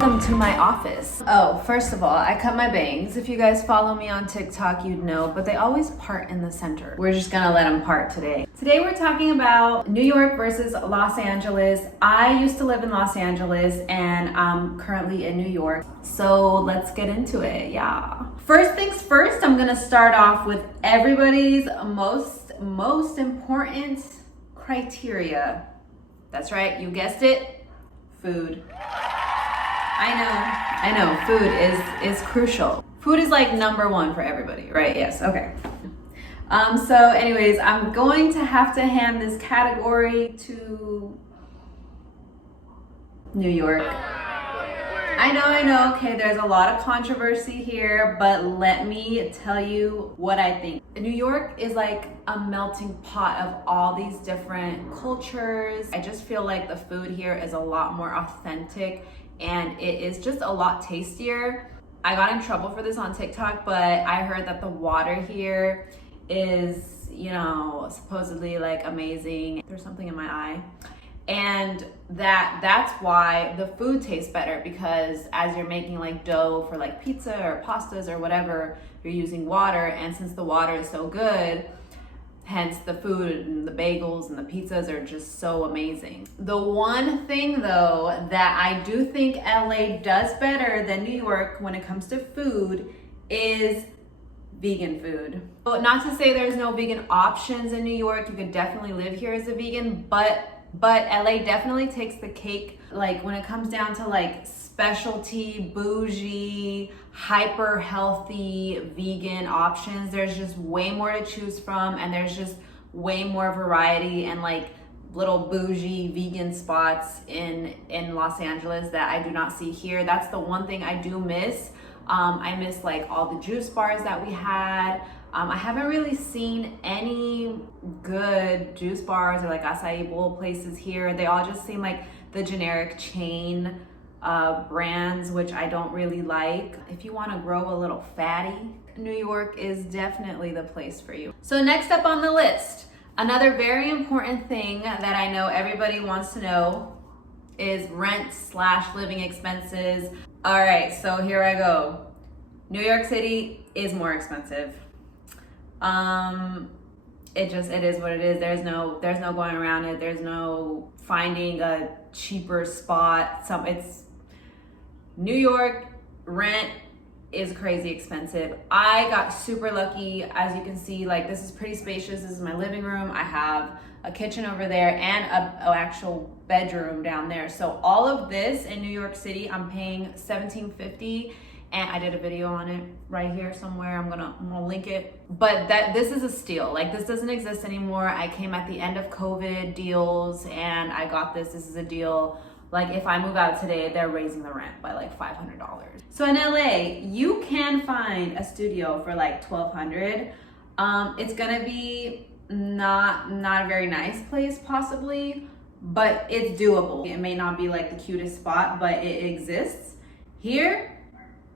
Welcome to my office. Oh, first of all, I cut my bangs. If you guys follow me on TikTok, you'd know, but they always part in the center. We're just gonna let them part today. Today we're talking about New York versus Los Angeles. I used to live in Los Angeles and I'm currently in New York. So let's get into it, yeah. First things first, I'm gonna start off with everybody's most important criteria. That's right, you guessed it, food. I know, food is crucial. Food is like number one for everybody, right? Yes, okay. So anyways, I'm going to have to hand this category to New York. I know, okay, there's a lot of controversy here, but let me tell you what I think. New York is like a melting pot of all these different cultures. I just feel like the food here is a lot more authentic and it is just a lot tastier. I got in trouble for this on TikTok, but I heard that the water here is, you know, supposedly like amazing. There's something in my eye. And that's why the food tastes better, because as you're making like dough for like pizza or pastas or whatever, you're using water, and since the water is so good, hence the food and the bagels and the pizzas are just so amazing. The one thing though that I do think LA does better than New York when it comes to food is vegan food. But not to say there's no vegan options in New York. You could definitely live here as a vegan, but LA definitely takes the cake. Like when it comes down to like specialty, bougie, hyper healthy vegan options, there's just way more to choose from, and there's just way more variety and like little bougie vegan spots in Los Angeles that I do not see here. That's the one thing I do miss. I miss like all the juice bars that we had. I haven't really seen any good juice bars or like acai bowl places here. They all just seem like the generic chain brands, which I don't really like. If you want to grow a little fatty, New York is definitely the place for you. So next up on the list, another very important thing that I know everybody wants to know is rent/living expenses. All right, so here I go. New York City is more expensive. It is what it is. There's no going around it. There's no finding a cheaper spot. It's New York rent is crazy expensive. I got super lucky. As you can see, like this is pretty spacious. This is my living room. I have a kitchen over there and a actual bedroom down there. So all of this in New York City, I'm paying $17.50. And I did a video on it right here somewhere. I'm gonna link it. But this is a steal. Like this doesn't exist anymore. I came at the end of COVID deals and I got this. This is a deal. Like if I move out today, they're raising the rent by like $500. So in LA, you can find a studio for like $1,200. It's gonna be not a very nice place possibly, but it's doable. It may not be like the cutest spot, but it exists. Here,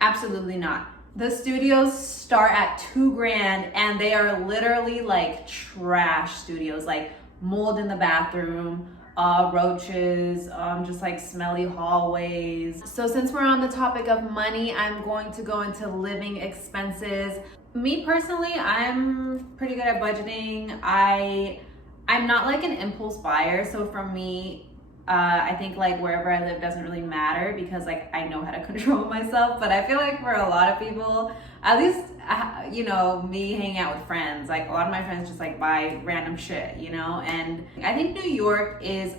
absolutely not. The studios start at $2,000 and they are literally like trash studios, like mold in the bathroom, roaches, just like smelly hallways. So since we're on the topic of money, I'm going to go into living expenses. Me personally, I'm pretty good at budgeting. I'm not like an impulse buyer, so for me, I think like wherever I live doesn't really matter because like I know how to control myself. But I feel like for a lot of people, at least you know, me hanging out with friends, like a lot of my friends just like buy random shit, you know. And I think New York is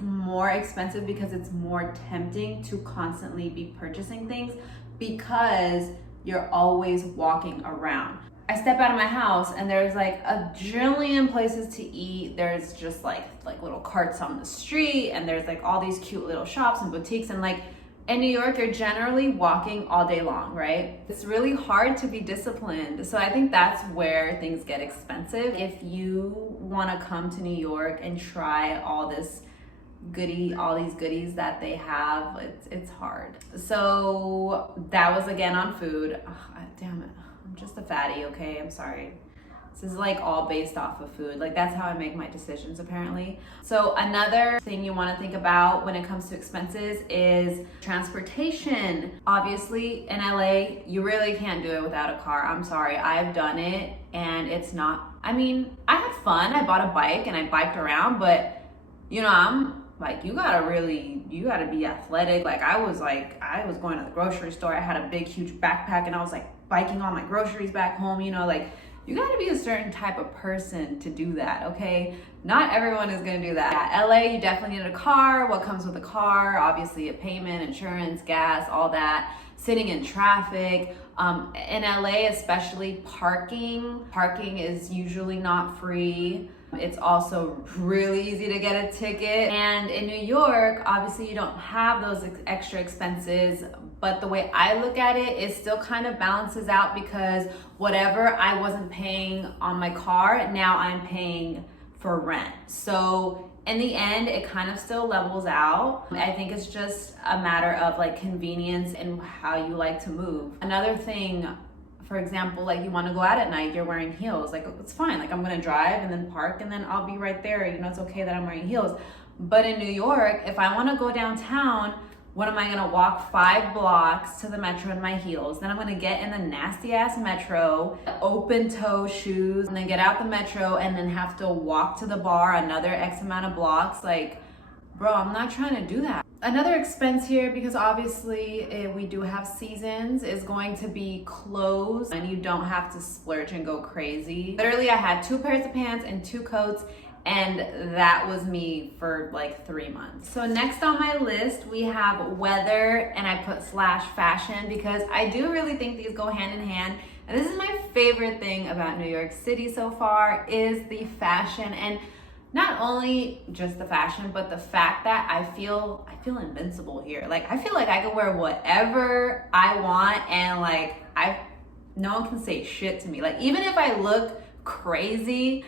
more expensive because it's more tempting to constantly be purchasing things because you're always walking around. I step out of my house and there's like a jillion places to eat. There's just like little carts on the street and there's like all these cute little shops and boutiques, and like in New York, you're generally walking all day long, right? It's really hard to be disciplined. So I think that's where things get expensive. If you want to come to New York and try all these goodies that they have, it's hard. So that was again on food. Oh, damn it. I'm just a fatty, okay? I'm sorry. This is like all based off of food. Like that's how I make my decisions apparently. So another thing you want to think about when it comes to expenses is transportation. Obviously in LA, you really can't do it without a car. I'm sorry, I've done it and it's not, I mean, I had fun. I bought a bike and I biked around, but you know, I'm like, you gotta be athletic. Like I was going to the grocery store. I had a big, huge backpack and I was like biking all my groceries back home, you know, like you gotta be a certain type of person to do that, okay? Not everyone is gonna do that. Yeah, LA, you definitely need a car. What comes with a car? Obviously a payment, insurance, gas, all that. Sitting in traffic. In LA, especially parking. Parking is usually not free. It's also really easy to get a ticket. And in New York, obviously you don't have those extra expenses, but the way I look at it, it still kind of balances out because whatever I wasn't paying on my car, now I'm paying for rent. So in the end, it kind of still levels out. I think it's just a matter of like convenience and how you like to move. Another thing, for example, like you want to go out at night, you're wearing heels. Like it's fine. Like I'm gonna drive and then park and then I'll be right there. You know, it's okay that I'm wearing heels. But in New York, if I want to go downtown, what am I gonna walk 5 blocks to the metro in my heels? Then I'm gonna get in the nasty ass metro, open toe shoes, and then get out the metro and then have to walk to the bar another X amount of blocks. Like, bro, I'm not trying to do that. Another expense here, because obviously we do have seasons, is going to be clothes, and you don't have to splurge and go crazy. Literally, I had 2 pairs of pants and 2 coats, and that was me for like 3 months. So next on my list, we have weather, and I put /fashion because I do really think these go hand in hand. And this is my favorite thing about New York City so far is the fashion, and not only just the fashion, but the fact that I feel invincible here. Like I feel like I can wear whatever I want, and like no one can say shit to me. Like even if I look crazy,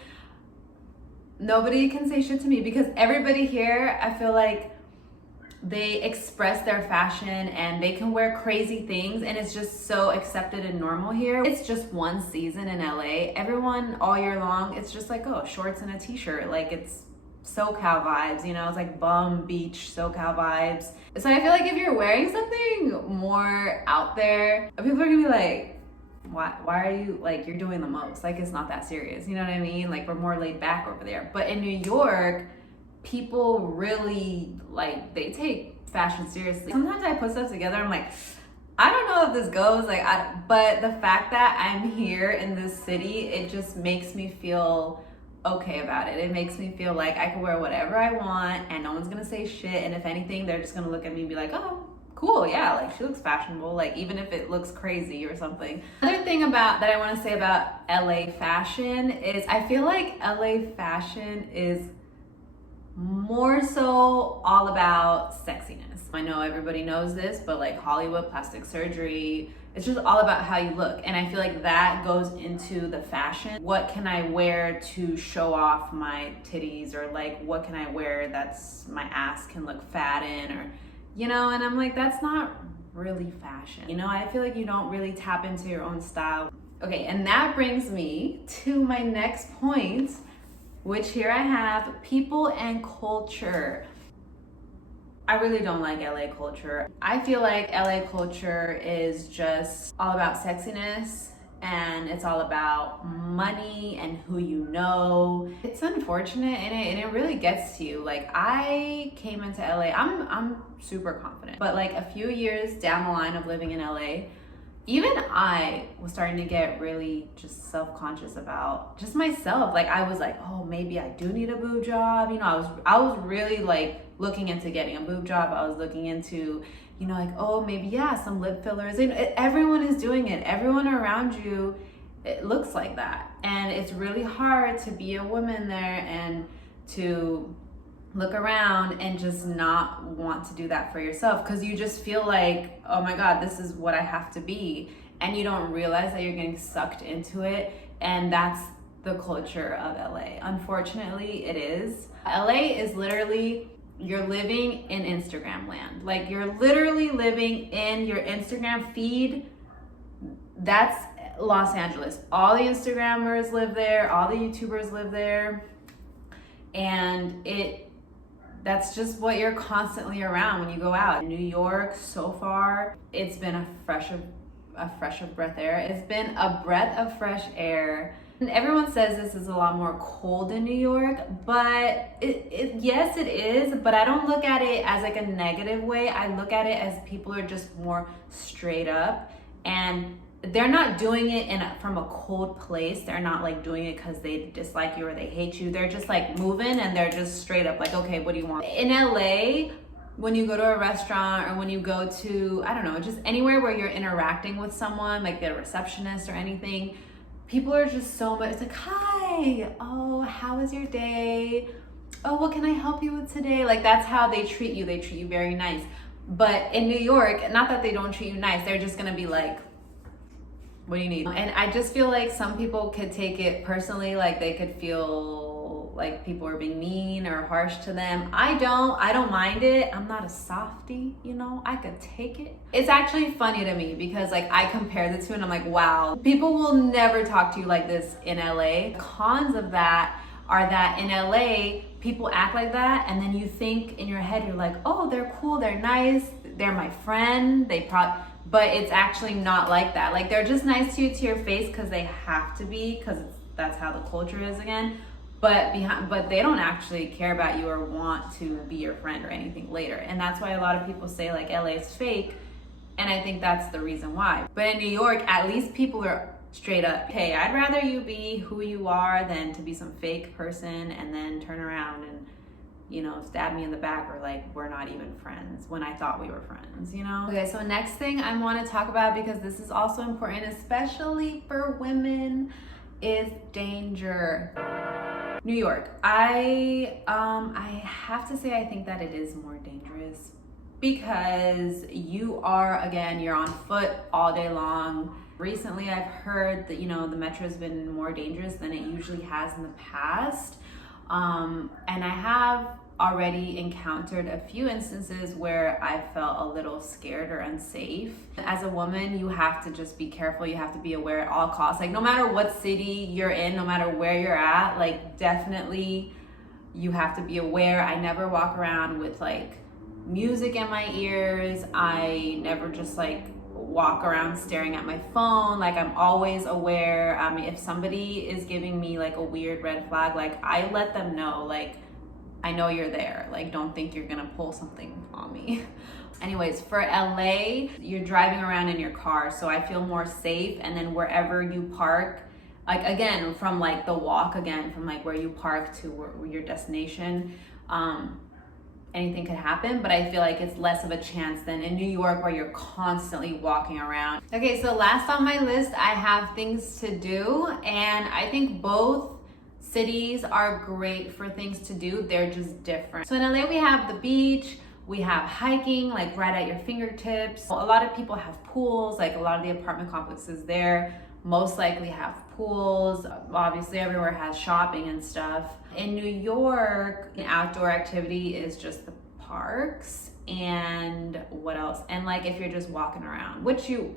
nobody can say shit to me because everybody here, I feel like they express their fashion and they can wear crazy things, and it's just so accepted and normal here. It's just one season in LA. Everyone all year long, it's just like, oh, shorts and a t-shirt. Like it's SoCal vibes, you know, it's like bum beach SoCal vibes. So I feel like if you're wearing something more out there, people are gonna be like, why are you, like, you're doing the most. Like it's not that serious, you know what I mean? Like we're more laid back over there. But in New York, people really, like, they take fashion seriously. Sometimes I put stuff together, I'm like, I don't know if this goes, like, but the fact that I'm here in this city, it just makes me feel okay about it. It makes me feel like I can wear whatever I want and no one's gonna say shit. And if anything, they're just gonna look at me and be like, oh, cool, yeah, like she looks fashionable, like even if it looks crazy or something. Another thing that I want to say about LA fashion is I feel like LA fashion is more so all about sexiness. I know everybody knows this, but like Hollywood, plastic surgery, it's just all about how you look. And I feel like that goes into the fashion. What can I wear to show off my titties, or like what can I wear that's my ass can look fat in, or you know, and I'm like, that's not really fashion. You know, I feel like you don't really tap into your own style. Okay, and that brings me to my next point, which here I have people and culture. I really don't like LA culture. I feel like LA culture is just all about sexiness, and it's all about money and who you know. It's unfortunate, and it really gets to you. Like I came into LA, I'm super confident, but like a few years down the line of living in LA, even I was starting to get really just self-conscious about just myself. Like I was like, oh, maybe I do need a boob job. You know, I was really like looking into getting a boob job. I was looking into, you know, like, oh, maybe, yeah, some lip fillers. And everyone is doing it. Everyone around you, it looks like that. And it's really hard to be a woman there and to look around and just not want to do that for yourself, because you just feel like, oh my God, this is what I have to be. And you don't realize that you're getting sucked into it. And that's the culture of LA. Unfortunately, it is. LA is literally, you're living in Instagram land. Like you're literally living in your Instagram feed. That's Los Angeles. All the Instagrammers live there, all the YouTubers live there. And that's just what you're constantly around when you go out. New York, so far, it's been a breath of air. It's been a breath of fresh air. And everyone says this is a lot more cold in New York, but yes, it is, but I don't look at it as like a negative way. I look at it as people are just more straight up, and they're not doing it from a cold place. They're not like doing it because they dislike you or they hate you. They're just like moving, and they're just straight up like, okay, what do you want? In LA, when you go to a restaurant or when you go to, I don't know, just anywhere where you're interacting with someone, like the receptionist or anything, people are just so much, it's like, hi, oh, how was your day? Oh, what can I help you with today? Like, that's how they treat you. They treat you very nice. But in New York, not that they don't treat you nice, they're just gonna be like, what do you need? And I just feel like some people could take it personally, like they could feel like people are being mean or harsh to them. I don't mind it. I'm not a softie, you know, I could take it. It's actually funny to me because like I compare the two and I'm like, wow, people will never talk to you like this in LA. Cons of that are that in LA, people act like that, and then you think in your head, you're like, oh, they're cool, they're nice, they're my friend, but it's actually not like that. Like, they're just nice to you to your face because they have to be, because that's how the culture is again. But they don't actually care about you or want to be your friend or anything later. And that's why a lot of people say like LA is fake, and I think that's the reason why. But in New York, at least people are straight up, hey, I'd rather you be who you are than to be some fake person and then turn around and, you know, stab me in the back, or like we're not even friends when I thought we were friends, you know? Okay, so next thing I want to talk about, because this is also important, especially for women, is danger. New York. I have to say I think that it is more dangerous because you're on foot all day long. Recently, I've heard that, you know, the metro has been more dangerous than it usually has in the past. And I have already encountered a few instances where I felt a little scared or unsafe. As a woman, you have to just be careful. You have to be aware at all costs. Like, no matter what city you're in, no matter where you're at, like, definitely you have to be aware. I never walk around with like music in my ears. I never just like walk around staring at my phone. Like, I'm always aware. If somebody is giving me like a weird red flag, like I let them know, like, I know you're there. Like, don't think you're gonna pull something on me. Anyways, for LA, you're driving around in your car, so I feel more safe. And then wherever you park, like again, from like the walk again, from like where you park to your destination, anything could happen, but I feel like it's less of a chance than in New York where you're constantly walking around. Okay, so last on my list, I have things to do, and I think both cities are great for things to do. They're just different. So in LA, we have the beach, we have hiking, like right at your fingertips. A lot of people have pools, like a lot of the apartment complexes there most likely have pools. Obviously everywhere has shopping and stuff. In New York, an outdoor activity is just the parks, and what else? And like if you're just walking around, which you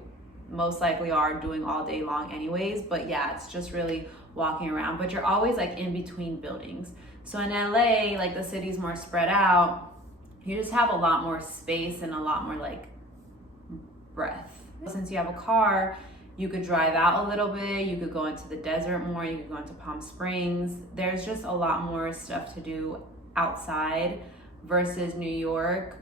most likely are doing all day long anyways, but yeah, it's just really walking around, but you're always like in between buildings. So in LA, like the city's more spread out, you just have a lot more space and a lot more like breath. Since you have a car, you could drive out a little bit, you could go into the desert more, you could go into Palm Springs. There's just a lot more stuff to do outside versus New York.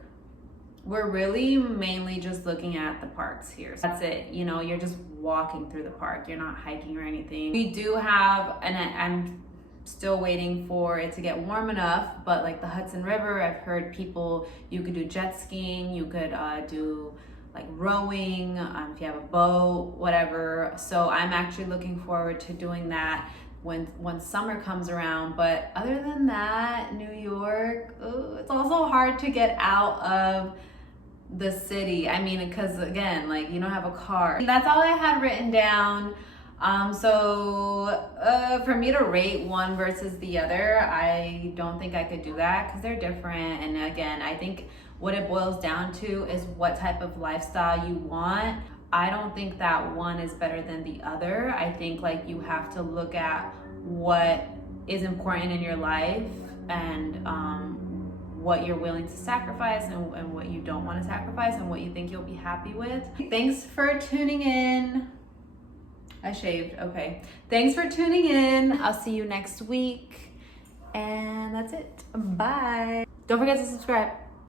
We're really mainly just looking at the parks here. So that's it, you know, you're just walking through the park. You're not hiking or anything. We do have, and I'm still waiting for it to get warm enough, but like the Hudson River, I've heard people, you could do jet skiing, you could do like rowing, if you have a boat, whatever. So I'm actually looking forward to doing that when summer comes around. But other than that, New York, it's also hard to get out of the city. I mean, because again, like you don't have a car. That's all I had written down. For me to rate one versus the other, I don't think I could do that because they're different. And again, I think what it boils down to is what type of lifestyle you want. I don't think that one is better than the other. I think like you have to look at what is important in your life and what you're willing to sacrifice and what you don't want to sacrifice and what you think you'll be happy with. Thanks for tuning in. I shaved, okay. Thanks for tuning in. I'll see you next week. And that's it. Bye. Don't forget to subscribe.